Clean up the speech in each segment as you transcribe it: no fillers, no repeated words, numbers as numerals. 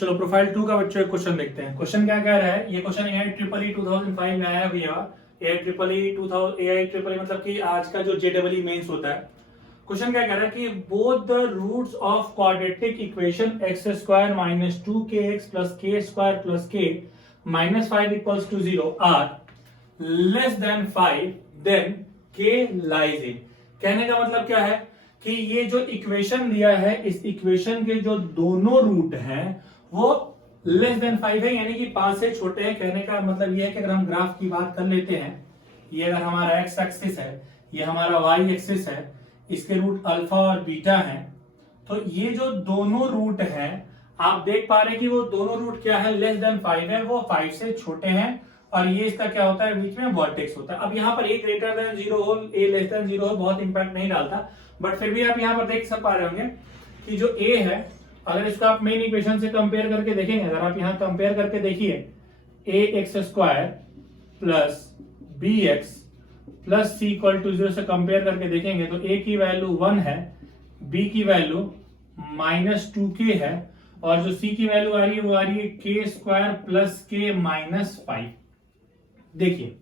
चलो प्रोफाइल 2 का बच्चों एक क्वेश्चन देखते हैं। क्वेश्चन क्या कह रहा है, ये क्वेश्चन AIEEE 2005 में आया भैया। AIEEE मतलब कि आज का जो JEE मेंस होता है। क्वेश्चन क्या कह रहा है कि both the roots of quadratic equation x square minus 2kx plus k square plus k minus 5 equals to 0 are less than 5 then k lies in. कहने का मतलब क्या है कि ये जो इक्वेशन दिया है, इस इक्वेशन के जो दोनों रूट हैं वो लेस देन 5 है, यानी कि 5 से छोटे हैं। कहने का मतलब ये है कि अगर हम ग्राफ की बात कर लेते हैं, ये अगर हमारा x एक्सिस है, ये हमारा y एक्सिस है, इसके रूट अल्फा और बीटा हैं, तो ये जो दोनों रूट हैं आप देख पा रहे हैं कि वो दोनों रूट क्या है, लेस देन 5 है, वो 5 से छोटे हैं। और ये इसका क्या होता है, बीच में वर्टेक्स होता है। अब यहाँ पर a ग्रेटर देन 0 हो, a लेस देन 0 हो, बहुत इंपैक्ट नहीं डालता, बट फिर भी आप यहाँ पर देख पा रहे होंगे कि जो a है, अगर इसको आप मेन इक्वेशन से कंपेयर करके देखेंगे, अगर आप यहाँ कंपेयर करके देखिए ax square plus bx plus c equal to 0 से कंपेयर करके देखेंगे तो a की वैल्यू 1 है, b की वैल्यू माइनस 2k है, और जो c की वैल्यू आ रही है वो आ रही है k square plus k minus 5। देखिए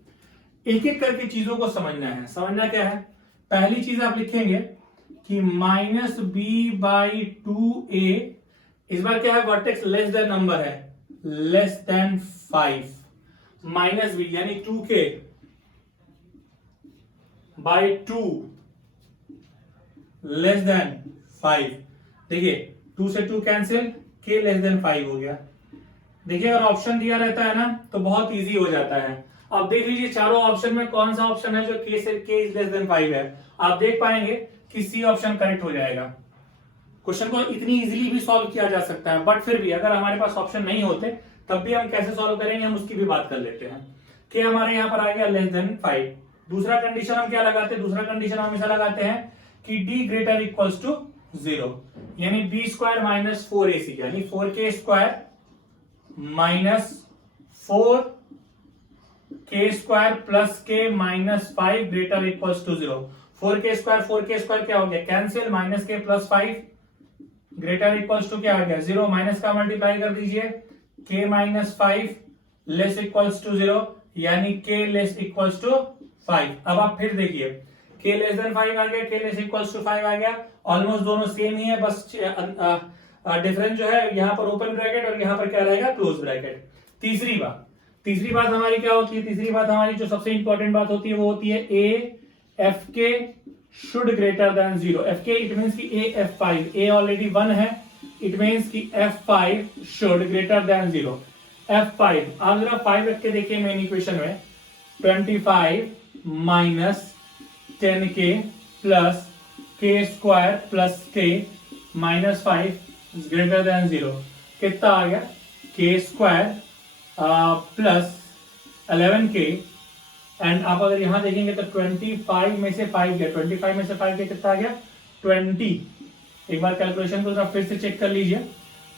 एक एक करके चीजों को समझना है। समझना क्या है, पहली चीज आप लिखेंगे कि माइनस बी बाई 2a, इस बार क्या है, वर्टेक्स लेस देन नंबर है, लेस देन 5, माइनस बी यानी 2k बाई 2 लेस देन 5। देखिए 2 से 2 कैंसिल, k लेस देन 5 हो गया। देखिए अगर ऑप्शन दिया रहता है ना तो बहुत इजी हो जाता है। अब देख लीजिए चारों ऑप्शन में कौन सा ऑप्शन है जो k से k इज लेस देन 5 है। आप देख पाएंगे कि सी ऑप्शन करेक्ट हो जाएगा। क्वेश्चन को इतनी इजीली भी सॉल्व किया जा सकता है, बट फिर भी अगर हमारे पास ऑप्शन नहीं होते तब भी हम कैसे सॉल्व करेंगे, हम उसकी भी बात कर लेते हैं। कि हमारे यहाँ पर आ गया लेस देन 5। दूसरा कंडीशन हम क्या लगाते हैं, दूसरा कंडीशन हम ऐसा लगाते हैं कि d ग्रेटर इक्वल्स टू 0, यानी b स्क्वायर माइनस 4ac, यानी 4k square minus 4k square plus k minus 5 greater equals to 0। 4k square क्या हो गया, cancel, minus k plus 5 greater equals to क्या आ गया 0, माइनस का मल्टीप्लाई कर दीजिए, k minus 5 less equals to 0, यानी k लेस इक्वल्स टू 5। अब आप फिर देखिए k लेस देन 5 आ गया, k लेस इक्वल्स टू 5 आ गया, ऑलमोस्ट दोनों सेम ही है, बस डिफरेंस जो है यहाँ पर ओपन ब्रैकेट और यहाँ पर क्या रहेगा, क्लोज ब्रैकेट। तीसरी बात हमारी क्या होती है, तीसरी बात हमारी जो सबसे इंपॉर्टेंट बात होती है वो होती है a fk should greater than 0। fk it means कि a f5, a ऑलरेडी 1 है, इट मींस कि f5 should greater than 0। f5 आप जरा 5 रख के देखिए मेन इक्वेशन में, 25 minus 10k plus k square plus k minus 5 greater then 0, कितना आ गया, k square plus 11k, and आप अगर यहां देखेंगे तो 25 में से 5 गया, 25 में से 5 गया, कितना आ गया 20। एक बार कैलकुलेशन को फिर से चेक कर लीजिए,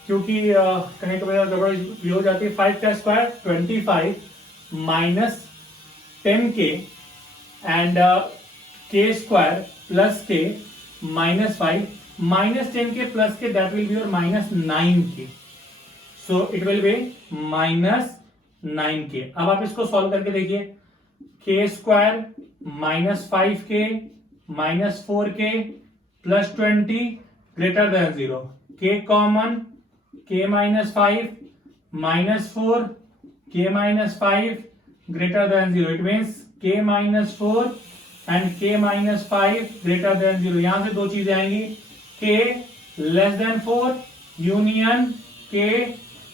क्योंकि कहीं कभी गड़बड़ भी हो जाती है। 5 का square 25 minus 10k and k square plus k minus 5, minus 10k plus k, that will be your minus 9k, so it will be minus 9k। अब आप इसको सॉल्व करके देखिए, k square minus 5k minus 4k plus 20 greater than 0, k common, k minus 5 minus 4 k minus 5 greater then 0, it means k minus 4 and k minus 5 greater then 0। यहां से दो चीजें आएंगी, k less than 4 union k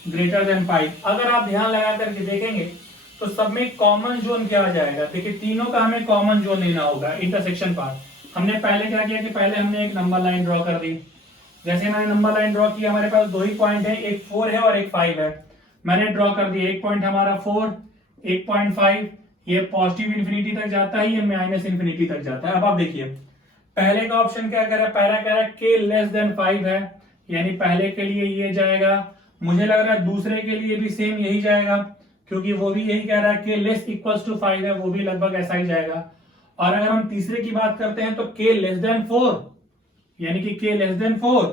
greater than 5। अगर आप ध्यान लगा करके देखेंगे तो सब में कॉमन जोन क्या आ जाएगा, देखिए तीनों का हमें कॉमन जोन लेना होगा, इंटरसेक्शन पार्ट। हमने पहले क्या किया कि पहले हमने एक नंबर लाइन ड्रॉ कर दी। जैसे मैंने नंबर लाइन ड्रॉ किया, हमारे पास दो ही पॉइंट है, एक 4 है और एक 5 है। मैंने ड्रॉ कर दिया, एक पॉइंट हमारा 4, एक पॉइंट 5, ये पॉजिटिव इंफिनिटी तक जाता है, ये माइनस इंफिनिटी तक जाता है। अब आप देखिए पहले का ऑप्शन क्या कह रहा है, पहला कह रहा है k लेस देन 5 है, यानी पहले के लिए ये जाएगा। मुझे लग रहा है दूसरे के लिए भी सेम यही जाएगा, क्योंकि वो भी यही कह रहा है k लेस इक्वल्स टू 5 है, वो भी लगभग ऐसा ही जाएगा। और अगर हम तीसरे की बात करते हैं तो k लेस देन 4, यानी कि k less than 4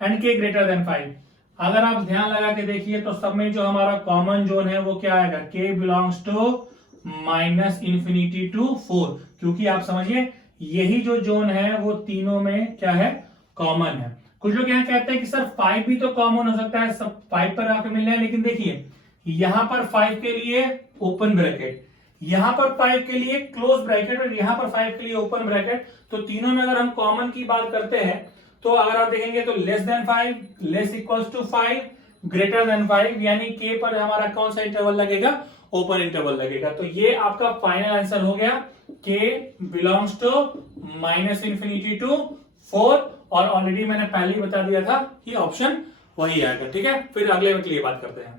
and k greater than 5। अगर आप ध्यान लगा के देखिए तो सब में जो हमारा कॉमन जोन है वो क्या आएगा, k belongs to minus infinity to 4, क्योंकि आप समझिए यही जो जोन है वो तीनों में क्या है, कॉमन है। कुछ लोग यहाँ कहते हैं कि सर 5 भी तो कॉमन हो सकता है, सब 5 पर आपको मिल रहा है, लेकिन देखिए यहां पर 5 के लिए ओपन ब्रैकेट, यहां पर 5 के लिए क्लोज ब्रैकेट और यहां पर 5 के लिए ओपन ब्रैकेट, तो तीनों में अगर हम कॉमन की बात करते हैं तो अगर आप देखेंगे तो less than 5, less equals to 5, greater than 5, यानी के पर हमारा कौन सा इंटरवल लगेगा, ओपन इंटरवल लगेगा। तो ये आपका फाइनल आंसर हो गया, k belongs to minus infinity to 4, और ऑलरेडी मैंने पहले ही बता दिया था कि ऑप्शन वही आएगा। ठीक है, फिर अगले में के लिए बात करते हैं।